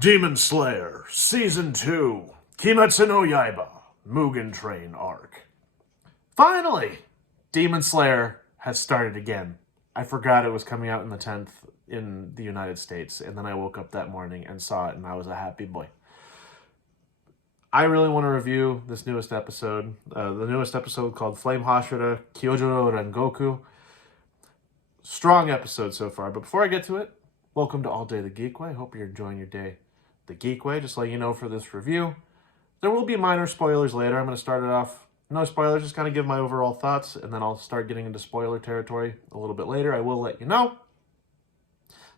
Demon Slayer, Season 2, Kimetsu no Yaiba, Mugen Train Arc. Finally, Demon Slayer has started again. I forgot it was coming out in the 10th in the United States, and then I woke up that morning and saw it, and I was a happy boy. I really want to review this newest episode. The newest episode called Flame Hashira, Kyojuro Rengoku. Strong episode so far, but before I get to it, welcome to All Day the Geek Way. Hope you're enjoying your day the Geek Way. Just let you know for this review, there will be minor spoilers later. I'm going to start it off, no spoilers, just kind of give my overall thoughts, and then I'll start getting into spoiler territory a little bit later. I will let you know.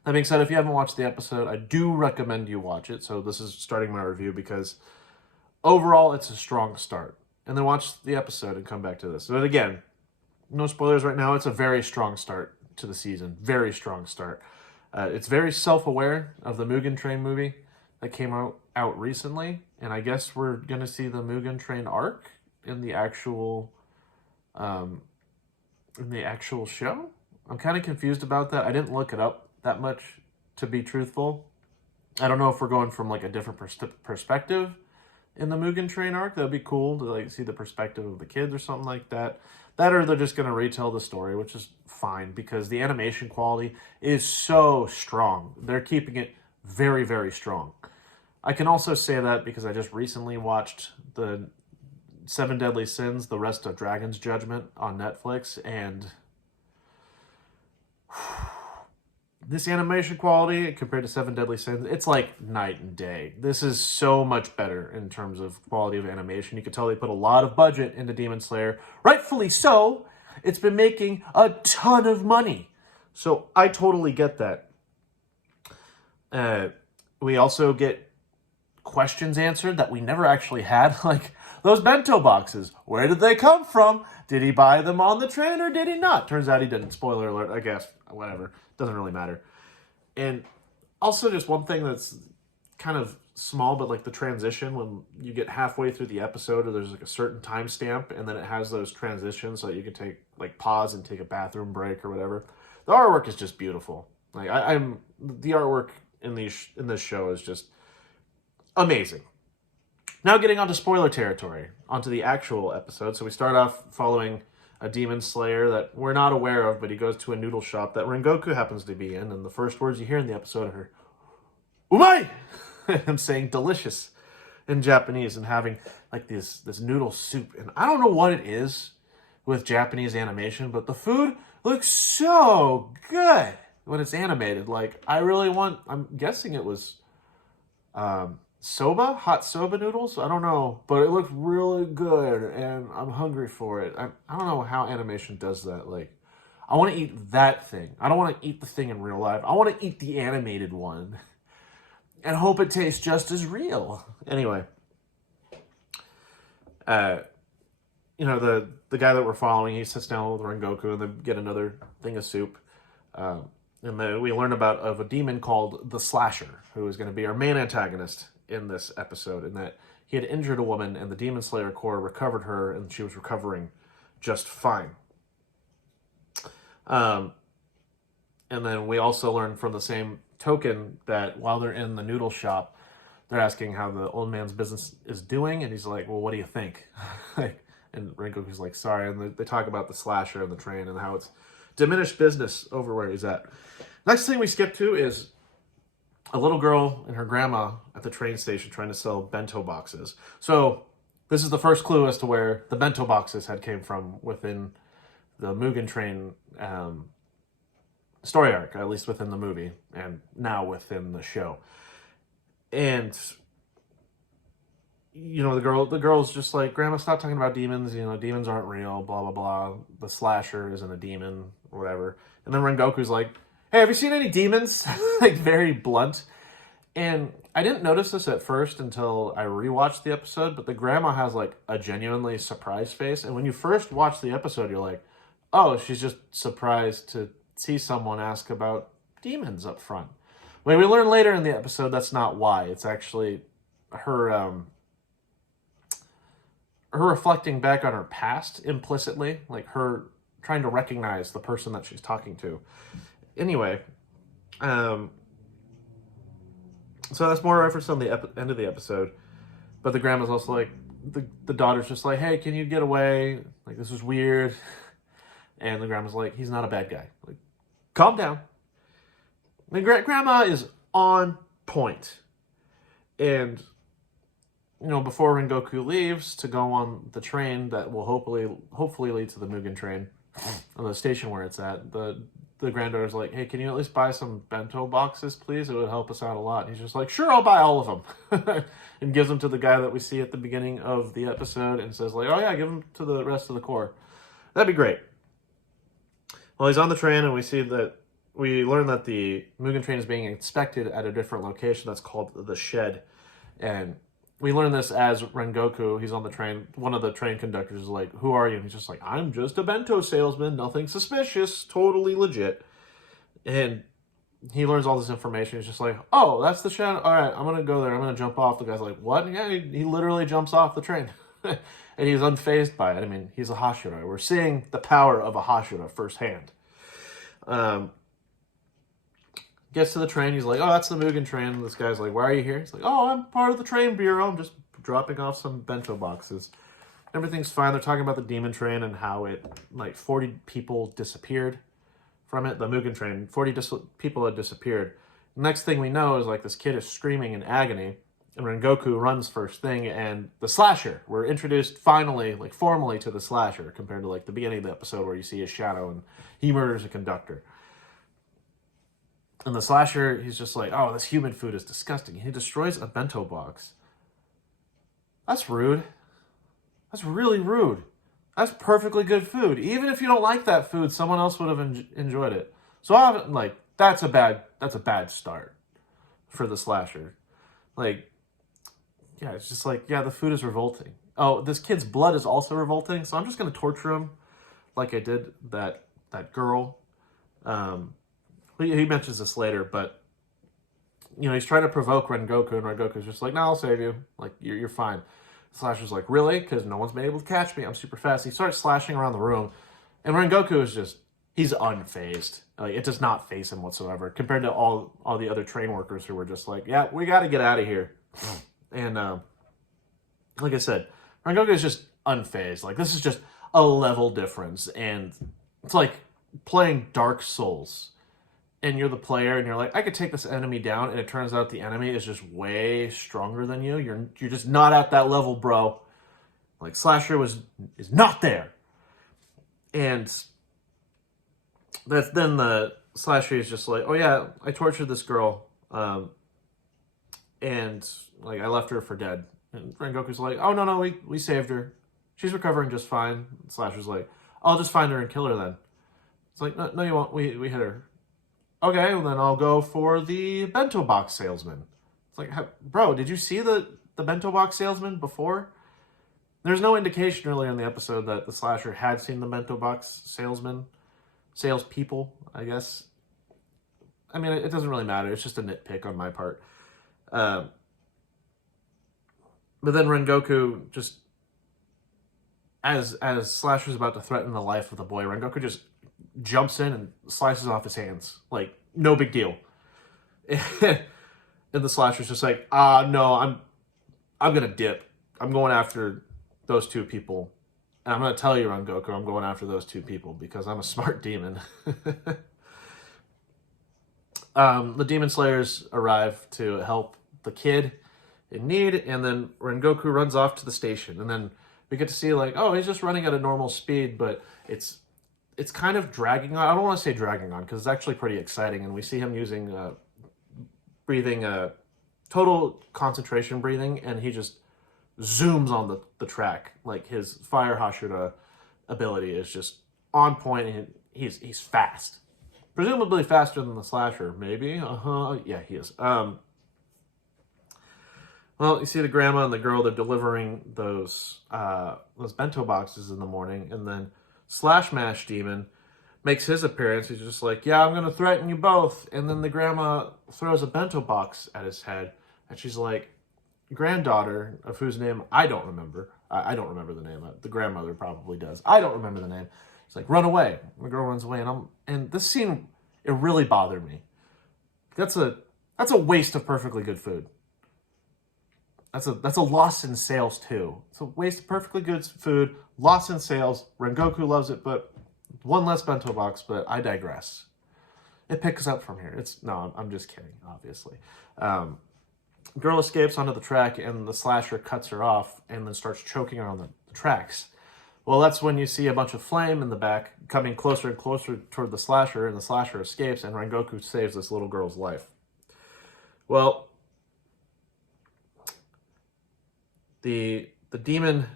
That being said, if you haven't watched the episode, I do recommend you watch it. So this is starting my review because overall it's a strong start. And then watch the episode and come back to this. But again, no spoilers right now. It's a very strong start to the season. Very strong start. It's very self-aware of the Mugen Train movie that came out recently, and I guess we're gonna see the Mugen Train arc in the actual show. I'm kind of confused about that. I didn't look it up that much, to be truthful. I don't know if we're going from like a different perspective in the Mugen Train arc. That'd be cool to like see the perspective of the kids or something like that. That or they're just going to retell the story, which is fine because the animation quality is so strong. They're keeping it very, very strong. I can also say that because I just recently watched the Seven Deadly Sins, The Rest of Dragon's Judgment on Netflix, and this animation quality compared to Seven Deadly Sins, it's like night and day. This is so much better in terms of quality of animation. You can tell they put a lot of budget into Demon Slayer. Rightfully so. It's been making a ton of money. So I totally get that. We also get questions answered that we never actually had. Like, those bento boxes. Where did they come from? Did he buy them on the train or did he not? Turns out he didn't. Spoiler alert, I guess. Whatever. Doesn't really matter. And also just one thing that's kind of small, but like the transition when you get halfway through the episode or there's like a certain timestamp and then it has those transitions so that you can take like pause and take a bathroom break or whatever. The artwork is just beautiful. Like the artwork in this show is just amazing. Now getting onto spoiler territory, onto the actual episode. So we start off following a demon slayer that we're not aware of, but he goes to a noodle shop that Rengoku happens to be in, and the first words you hear in the episode are, "Umai!" I'm saying delicious in Japanese and having like this noodle soup. And I don't know what it is with Japanese animation, but the food looks so good when it's animated. Like, I'm guessing it was hot soba noodles. I don't know, but it looked really good, and I'm hungry for it. I don't know how animation does that. Like, I want to eat that thing. I don't want to eat the thing in real life. I want to eat the animated one, and hope it tastes just as real. Anyway, the guy that we're following, he sits down with Rengoku, and they get another thing of soup. And then we learn of a demon called the Slasher, who is going to be our main antagonist in this episode, in that he had injured a woman and the Demon Slayer Corps recovered her and she was recovering just fine. And then we also learn from the same token that while they're in the noodle shop, they're asking how the old man's business is doing, and he's like, well, what do you think? And Rengoku's like, sorry, and they talk about the Slasher and the train and how it's diminished business over where he's at. Next thing we skip to is a little girl and her grandma at the train station trying to sell bento boxes. So this is the first clue as to where the bento boxes had came from within the Mugen Train story arc, at least within the movie, and now within the show. And the girl's just like, Grandma, stop talking about demons. Demons aren't real. Blah blah blah. The Slasher isn't a demon, or whatever. And then Rengoku's like, hey, have you seen any demons? Like, very blunt. And I didn't notice this at first until I rewatched the episode, but the grandma has like a genuinely surprised face. And when you first watch the episode, you're like, oh, she's just surprised to see someone ask about demons up front. When we learn later in the episode, that's not why. It's actually her reflecting back on her past implicitly, like her trying to recognize the person that she's talking to. Anyway, So that's more reference on the end of the episode. But the grandma's also like, the daughter's just like, hey, can you get away? Like, this is weird. And the grandma's like, he's not a bad guy. Like, calm down. And grandma is on point. And, you know, before Rengoku leaves to go on the train that will hopefully lead to the Mugen train, on the station where it's at, the granddaughter's like, hey, can you at least buy some bento boxes, please? It would help us out a lot. And he's just like, sure, I'll buy all of them. And gives them to the guy that we see at the beginning of the episode and says, like, oh yeah, give them to the rest of the Corps. That'd be great. Well, he's on the train, and we learn that the Mugen train is being inspected at a different location that's called the Shed. And we learn this as Rengoku, he's on the train. One of the train conductors is like, who are you? And he's just like, I'm just a bento salesman. Nothing suspicious. Totally legit. And he learns all this information. He's just like, oh, that's the Shed? All right, I'm going to go there. I'm going to jump off. The guy's like, what? And yeah, he literally jumps off the train. And he's unfazed by it. I mean, he's a Hashira. We're seeing the power of a Hashira firsthand. Gets to the train. He's like, oh, that's the Mugen train. This guy's like, why are you here? He's like, oh, I'm part of the train bureau. I'm just dropping off some bento boxes. Everything's fine. They're talking about the demon train and how 40 people disappeared from it. The Mugen train, 40 people had disappeared. The next thing we know is like this kid is screaming in agony. And Rengoku runs first thing, and the slasher. We're introduced finally, like formally, to the slasher compared to like the beginning of the episode where you see his shadow and he murders a conductor. And the slasher, he's just like, oh, this human food is disgusting. He destroys a bento box. That's rude. That's really rude. That's perfectly good food. Even if you don't like that food, someone else would have enjoyed it. So that's a bad start for the slasher. Like, yeah, it's just like, yeah, the food is revolting. Oh, this kid's blood is also revolting, so I'm just going to torture him like I did that girl. He mentions this later, but, you know, he's trying to provoke Rengoku, and Rengoku's just like, no, I'll save you. Like, you're fine. The slasher's like, really? Because no one's been able to catch me. I'm super fast. He starts slashing around the room, and Rengoku is just, he's unfazed. Like, it does not faze him whatsoever, compared to all the other train workers who were just like, yeah, we got to get out of here. And like I said, Rengoku is just unfazed. Like, this is just a level difference. And it's like playing Dark Souls. And you're the player, and you're like, I could take this enemy down, and it turns out the enemy is just way stronger than you. You're just not at that level, bro. Like, Slasher is not there. And then the Slasher is just like, oh yeah, I tortured this girl. And like I left her for dead. And Rengoku's like, oh no, we saved her. She's recovering just fine. And Slasher's like, I'll just find her and kill her then. It's like, no you won't. We hit her. Okay, well then I'll go for the bento box salesman. It's like, bro, did you see the bento box salesman before? There's no indication earlier in the episode that the Slasher had seen the bento box salespeople, I guess. I mean, it doesn't really matter. It's just a nitpick on my part. But then Rengoku just, as Slasher's about to threaten the life of the boy, Rengoku just jumps in and slices off his hands. Like, no big deal. And the Slasher's just like, no, I'm gonna dip. I'm going after those two people. And I'm gonna tell you, Rengoku, I'm going after those two people because I'm a smart demon. The Demon Slayers arrive to help the kid in need, and then Rengoku runs off to the station. And then we get to see, like, oh, he's just running at a normal speed, but it's kind of dragging on. I don't want to say dragging on, because it's actually pretty exciting, and we see him using breathing, total concentration breathing, and he just zooms on the track. Like, his Fire Hashira ability is just on point, and he's fast. Presumably faster than the Slasher, maybe? Yeah, he is. Well, you see the grandma and the girl, they're delivering those bento boxes in the morning, and then Slash Mash Demon makes his appearance. He's just like, yeah, I'm going to threaten you both. And then the grandma throws a bento box at his head, and she's like, granddaughter, of whose name I don't remember. I don't remember the name. The grandmother probably does. I don't remember the name. It's like, run away. And the girl runs away, and this scene, it really bothered me. That's That's a waste of perfectly good food. That's a loss in sales too. It's a waste of perfectly good food, loss in sales. Rengoku loves it, but one less bento box, but I digress. It picks up from here. No, I'm just kidding, obviously. Girl escapes onto the track, and the slasher cuts her off and then starts choking her on the tracks. Well, that's when you see a bunch of flame in the back coming closer and closer toward the slasher, and the slasher escapes, and Rengoku saves this little girl's life. Well, the demon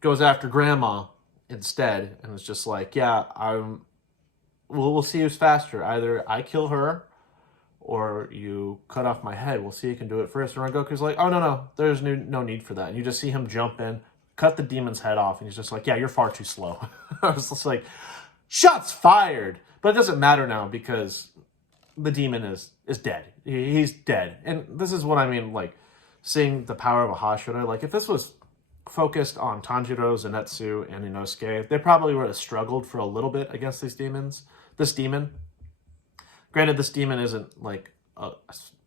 goes after Grandma instead, and it's just like, yeah, we'll see who's faster. Either I kill her, or you cut off my head. We'll see who can do it first. And Rengoku's like, oh, no, there's no need for that. And you just see him jump in, cut the demon's head off, and he's just like, yeah, you're far too slow. I was just like, shots fired. But it doesn't matter now because the demon is dead. He's dead. And this is what I mean, like, seeing the power of a Hashira. Like, if this was focused on Tanjiro, Zenitsu, and Inosuke, they probably would have struggled for a little bit against these demons. This demon. Granted, this demon isn't, like,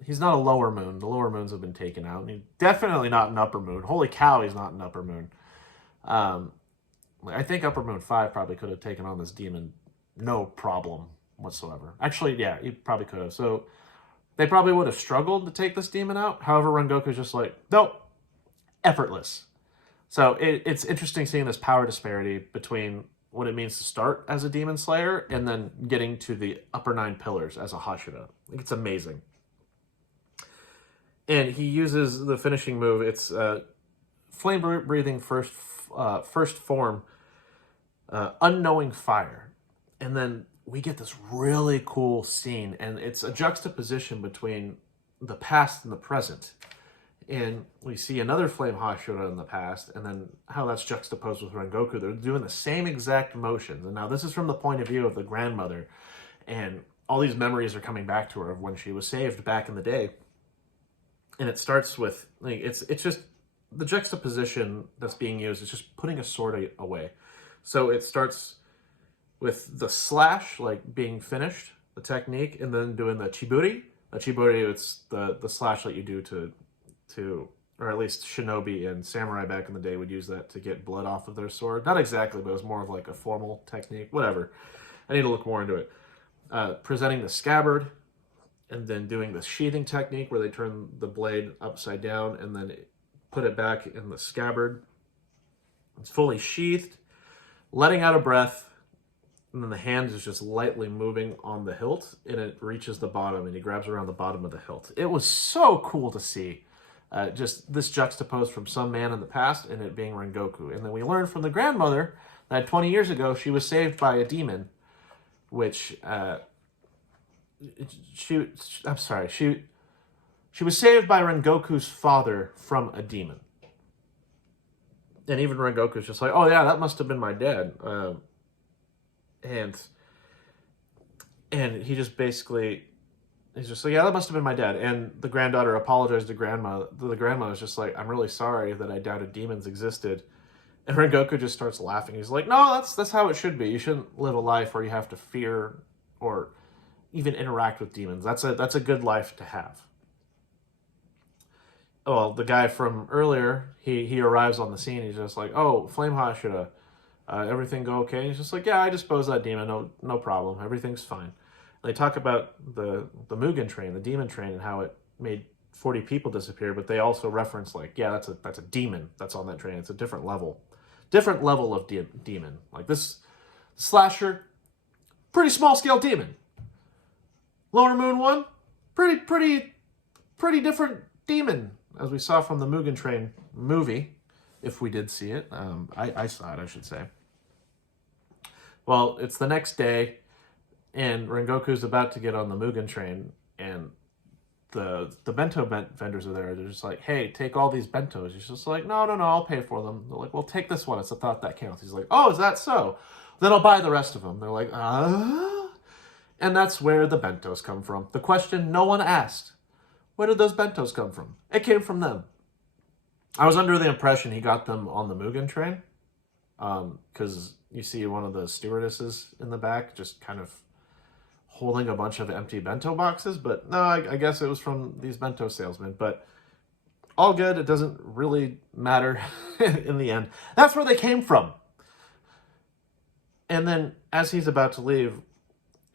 he's not a lower moon. The lower moons have been taken out. And he's definitely not an upper moon. Holy cow, he's not an upper moon. I think upper moon 5 probably could have taken on this demon no problem whatsoever. Actually, yeah, he probably could have. So they probably would have struggled to take this demon out. However, Rengoku's just like, nope, effortless. So it's interesting seeing this power disparity between what it means to start as a demon slayer and then getting to the upper 9 pillars as a Hashira. Like, it's amazing. And he uses the finishing move. It's flame-breathing first form, unknowing fire. And then we get this really cool scene, and it's a juxtaposition between the past and the present. And we see another Flame Hashira in the past, and then how that's juxtaposed with Rengoku. They're doing the same exact motions. And now this is from the point of view of the grandmother, and all these memories are coming back to her of when she was saved back in the day. And it starts with, like, it's just, the juxtaposition that's being used is just putting a sword away. So it starts with the slash, like, being finished, the technique, and then doing the chiburi. The chiburi, it's the slash that you do to, or at least shinobi and samurai back in the day would use that to get blood off of their sword. Not exactly, but it was more of like a formal technique. Whatever. I need to look more into it. Presenting the scabbard, and then doing the sheathing technique where they turn the blade upside down and then put it back in the scabbard. It's fully sheathed, letting out a breath, and then the hand is just lightly moving on the hilt, and it reaches the bottom, and he grabs around the bottom of the hilt. It was so cool to see. Just this juxtaposed from some man in the past and it being Rengoku. And then we learned from the grandmother that 20 years ago she was saved by a demon, which she was saved by Rengoku's father from a demon. And even Rengoku's just like, oh yeah, that must have been my dad. And he just basically, he's just like, yeah, that must have been my dad. And the granddaughter apologized to grandma. The grandma was just like, I'm really sorry that I doubted demons existed. And Rengoku just starts laughing. He's like, no, that's how it should be. You shouldn't live a life where you have to fear or even interact with demons. That's a good life to have. Well, the guy from earlier, he arrives on the scene. He's just like, oh, Flame Hashira, everything go okay? And he's just like, yeah, I disposed of that demon. No problem. Everything's fine. They talk about the Mugen train, the demon train, and how it made 40 people disappear, but they also reference, like, yeah, that's a demon that's on that train. It's a different level of demon. Like, this slasher, pretty small scale demon. Lower Moon 1, pretty different demon, as we saw from the Mugen Train movie, if we did see it. I saw it, I should say. Well, it's the next day, and Rengoku's about to get on the Mugen Train, and the bento vendors are there. They're just like, hey, take all these bentos. He's just like, no, I'll pay for them. They're like, well, take this one. It's the thought that counts. He's like, oh, is that so? Then I'll buy the rest of them. They're like, And that's where the bentos come from. The question no one asked. Where did those bentos come from? It came from them. I was under the impression he got them on the Mugen Train. Because you see one of the stewardesses in the back just kind of holding a bunch of empty bento boxes, but no, I guess it was from these bento salesmen. But all good. It doesn't really matter in the end. That's where they came from. And then as he's about to leave,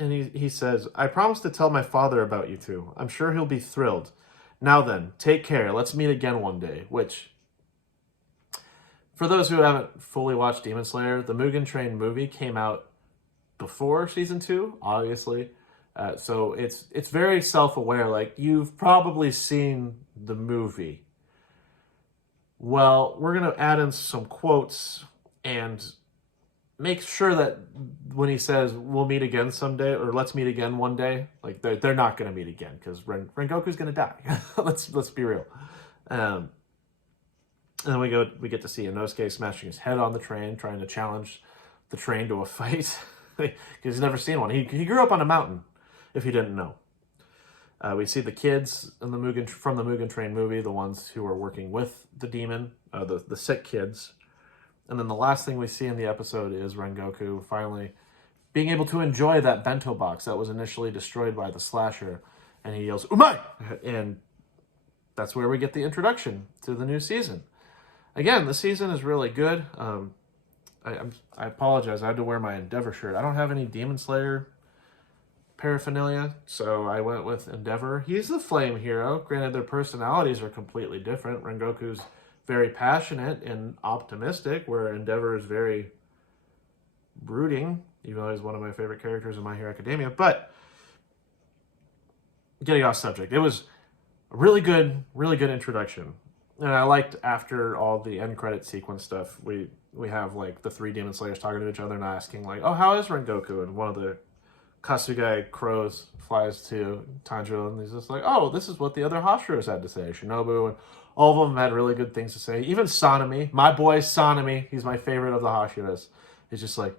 and he says, I promise to tell my father about you two. I'm sure he'll be thrilled. Now then, take care. Let's meet again one day. Which, for those who haven't fully watched Demon Slayer, the Mugen Train movie came out before season 2, obviously. So it's very self-aware. Like, you've probably seen the movie. Well, we're going to add in some quotes and make sure that when he says, we'll meet again someday, or let's meet again one day, like, they're not going to meet again, because Rengoku's going to die. let's be real. And then we get to see Inosuke smashing his head on the train, trying to challenge the train to a fight, because he's never seen one. He grew up on a mountain, if you didn't know. We see the kids in from the Mugen Train movie, the ones who are working with the demon, the sick kids. And then the last thing we see in the episode is Rengoku finally being able to enjoy that bento box that was initially destroyed by the slasher. And he yells, "Umai!" And that's where we get the introduction to the new season. Again, the season is really good. I apologize. I had to wear my Endeavor shirt. I don't have any Demon Slayer paraphernalia, so I went with Endeavor. He's the flame hero. Granted, their personalities are completely different. Rengoku's very passionate and optimistic, where Endeavor is very brooding, even though he's one of my favorite characters in My Hero Academia. But getting off subject, it was a really good introduction. And I liked, after all the end credit sequence stuff, we have like the 3 Demon Slayers talking to each other and asking like, oh, how is Rengoku? And one of the Kasugai crows flies to Tanjiro, and he's just like, oh, this is what the other Hashiras had to say. Shinobu, and all of them had really good things to say. Even Sanemi, my boy Sanemi, he's my favorite of the Hashiras. He's just like,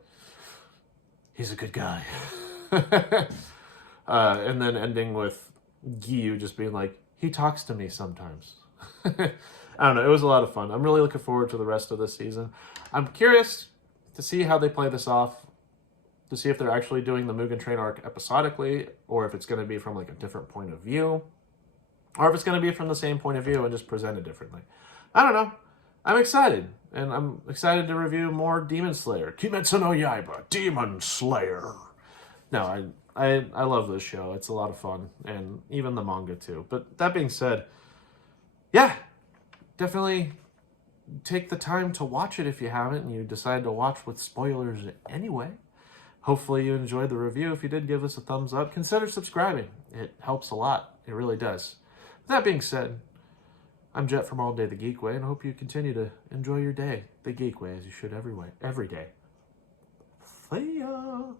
he's a good guy. And then ending with Giyu just being like, he talks to me sometimes. I don't know, it was a lot of fun. I'm really looking forward to the rest of this season. I'm curious to see how they play this off, to see if they're actually doing the Mugen Train arc episodically, or if it's going to be from like a different point of view, or if it's going to be from the same point of view and just presented differently. I don't know. I'm excited, and I'm excited to review more Demon Slayer. Kimetsu no Yaiba, Demon Slayer. No, I love this show. It's a lot of fun, and even the manga too. But that being said, yeah, definitely take the time to watch it if you haven't, and you decide to watch with spoilers anyway. Hopefully you enjoyed the review. If you did, give us a thumbs up. Consider subscribing. It helps a lot. It really does. With that being said, I'm Jet from All Day the Geek Way, and I hope you continue to enjoy your day the Geek Way, as you should every day. See ya!